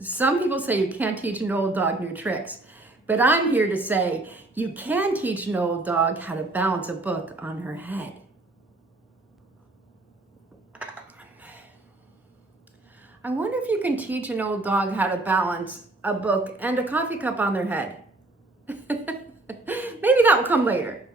Some people say you can't teach an old dog new tricks, but I'm here to say you can teach an old dog how to balance a book on her head. I wonder if you can teach an old dog how to balance a book and a coffee cup on their head. Maybe that will come later.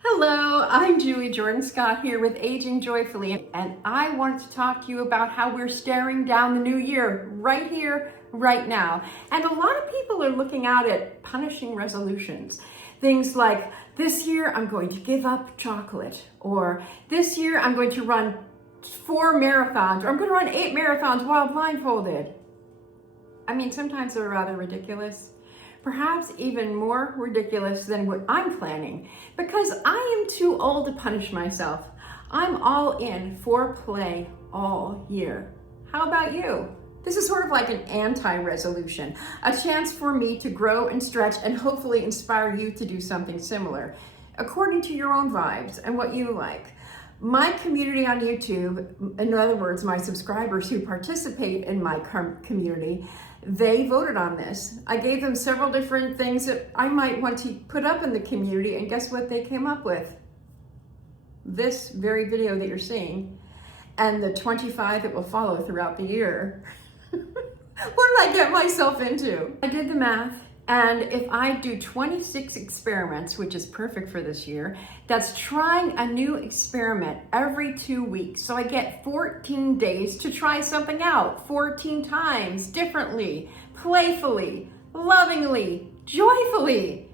Hello, I'm Julie Jordan Scott here with Aging Joyfully, and I wanted to talk to you about how we're staring down the new year right here, right now. And a lot of people are looking out at punishing resolutions. Things like, this year I'm going to give up chocolate, or this year I'm going to run 4 marathons, or I'm going to run 8 marathons while blindfolded. I mean, sometimes they're rather ridiculous. Perhaps even more ridiculous than what I'm planning, because I am too old to punish myself. I'm all in for play all year. How about you? This is sort of like an anti-resolution, a chance for me to grow and stretch and hopefully inspire you to do something similar, according to your own vibes and what you like. My community on YouTube, in other words, my subscribers who participate in my community, they voted on this. I gave them several different things that I might want to put up in the community, and guess what they came up with? This very video that you're seeing, and the 25 that will follow throughout the year. What did I get myself into? I did the math, and if I do 26 experiments, which is perfect for this year, that's trying a new experiment every 2 weeks. So I get 14 days to try something out 14 times, differently, playfully, lovingly, joyfully,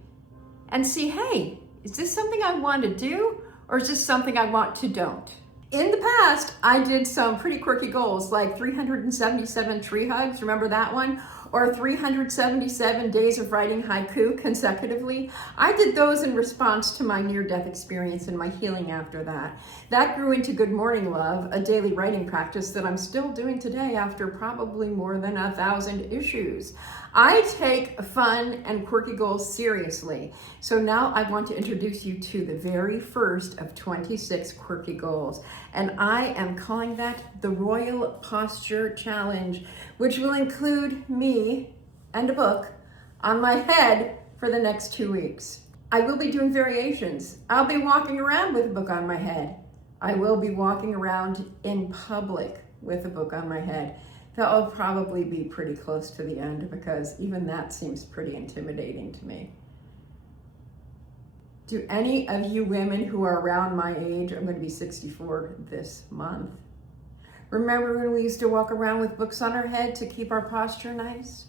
and see, hey, is this something I want to do, or is this something I want to don't? In the past, I did some pretty quirky goals, like 377 tree hugs, remember that one? Or 377 days of writing haiku consecutively. I did those in response to my near-death experience and my healing after that. That grew into Good Morning Love, a daily writing practice that I'm still doing today after probably more than 1,000 issues. I take fun and quirky goals seriously. So now I want to introduce you to the very first of 26 quirky goals. And I am calling that the Royal Posture Challenge, which will include me and a book on my head for the next 2 weeks. I will be doing variations. I'll be walking around with a book on my head. I will be walking around in public with a book on my head. That will probably be pretty close to the end, because even that seems pretty intimidating to me. Do any of you women who are around my age, I'm going to be 64 this month, remember when we used to walk around with books on our head to keep our posture nice?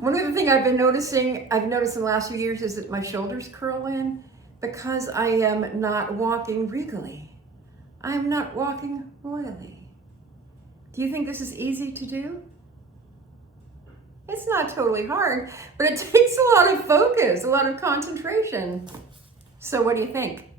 One of the things I've noticed in the last few years is that my shoulders curl in because I am not walking regally. I am not walking royally. Do you think this is easy to do? It's not totally hard, but it takes a lot of focus, a lot of concentration. So what do you think?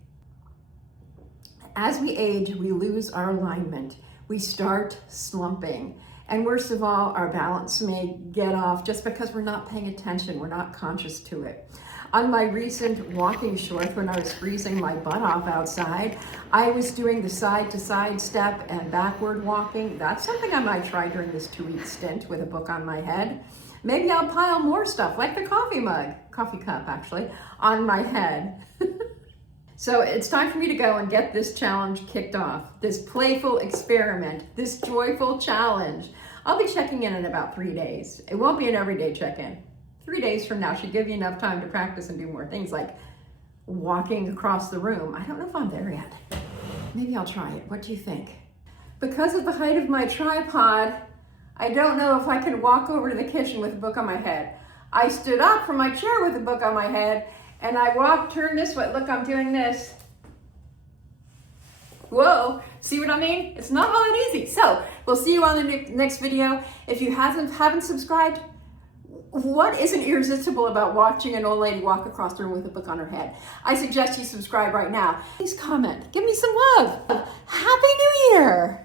As we age, we lose our alignment. We start slumping. And worst of all, our balance may get off just because we're not paying attention, we're not conscious to it. On my recent walking short, when I was freezing my butt off outside, I was doing the side-to-side step and backward walking. That's something I might try during this 2-week stint with a book on my head. Maybe I'll pile more stuff, like the coffee cup actually, on my head. So it's time for me to go and get this challenge kicked off, this playful experiment, this joyful challenge. I'll be checking in about 3 days. It won't be an everyday check-in. 3 days from now should give you enough time to practice and do more things, like walking across the room. I don't know if I'm there yet. Maybe I'll try it. What do you think? Because of the height of my tripod, I don't know if I can walk over to the kitchen with a book on my head. I stood up from my chair with a book on my head, and I turned this way. Look, I'm doing this. Whoa, see what I mean? It's not all that easy. So we'll see you on the next video. If you haven't subscribed, what isn't irresistible about watching an old lady walk across the room with a book on her head? I suggest you subscribe right now. Please comment. Give me some love. Happy New Year.